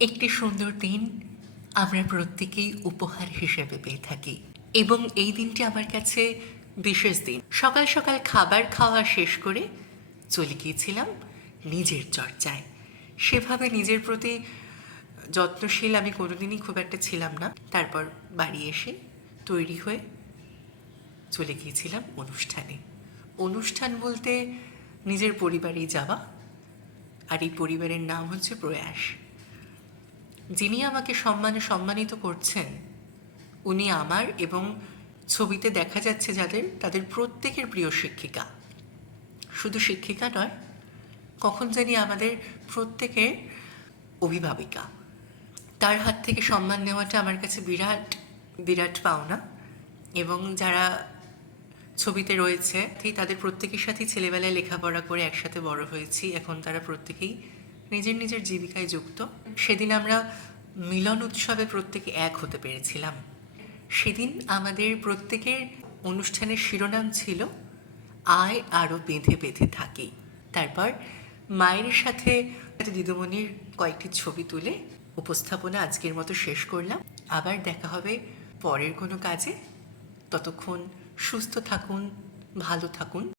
একটি সুন্দর দিন আমরা প্রত্যেকেই উপহার হিসেবে পেয়ে থাকি এবং এই দিনটি আমার কাছে বিশেষ দিন। সকাল সকাল খাবার খাওয়া শেষ করে চলে গিয়েছিলাম নিজের চর্চায়। সেভাবে নিজের প্রতি যত্নশীল আমি কোনোদিনই খুব একটা ছিলাম না। তারপর বাড়ি এসে তৈরি হয়ে চলে গিয়েছিলাম অনুষ্ঠানে। অনুষ্ঠান বলতে নিজের পরিবারেই যাওয়া, আর এই পরিবারের নাম হচ্ছে প্রয়াস। যিনি আমাকে সম্মানিত করছেন, উনি আমার এবং ছবিতে দেখা যাচ্ছে যাদের, তাদের প্রত্যেকের প্রিয় শিক্ষিকা। শুধু শিক্ষিকা নয়, কখন জানি আমাদের প্রত্যেকের অভিভাবিকা। তার হাত থেকে সম্মান নেওয়াটা আমার কাছে বিরাট বিরাট পাওনা। এবং যারা ছবিতে রয়েছে তাদের প্রত্যেকের সাথেই ছেলেবেলায় লেখাপড়া করে একসাথে বড় হয়েছি। এখন তারা প্রত্যেকেই নিজের নিজের জীবিকায় যুক্ত। সেদিন আমরা মিলন উৎসবে প্রত্যেকে এক হতে পেরেছিলাম। সেদিন আমাদের প্রত্যেকের অনুষ্ঠানের শিরোনাম ছিল আয় আরও বেঁধে বেঁধে থাকি। তারপর মায়ের সাথে দিদিমণির কয়েকটি ছবি তুলে উপস্থাপনা আজকের মতো শেষ করলাম। আবার দেখা হবে পরের কোনো কাজে। ততক্ষণ সুস্থ থাকুন, ভালো থাকুন।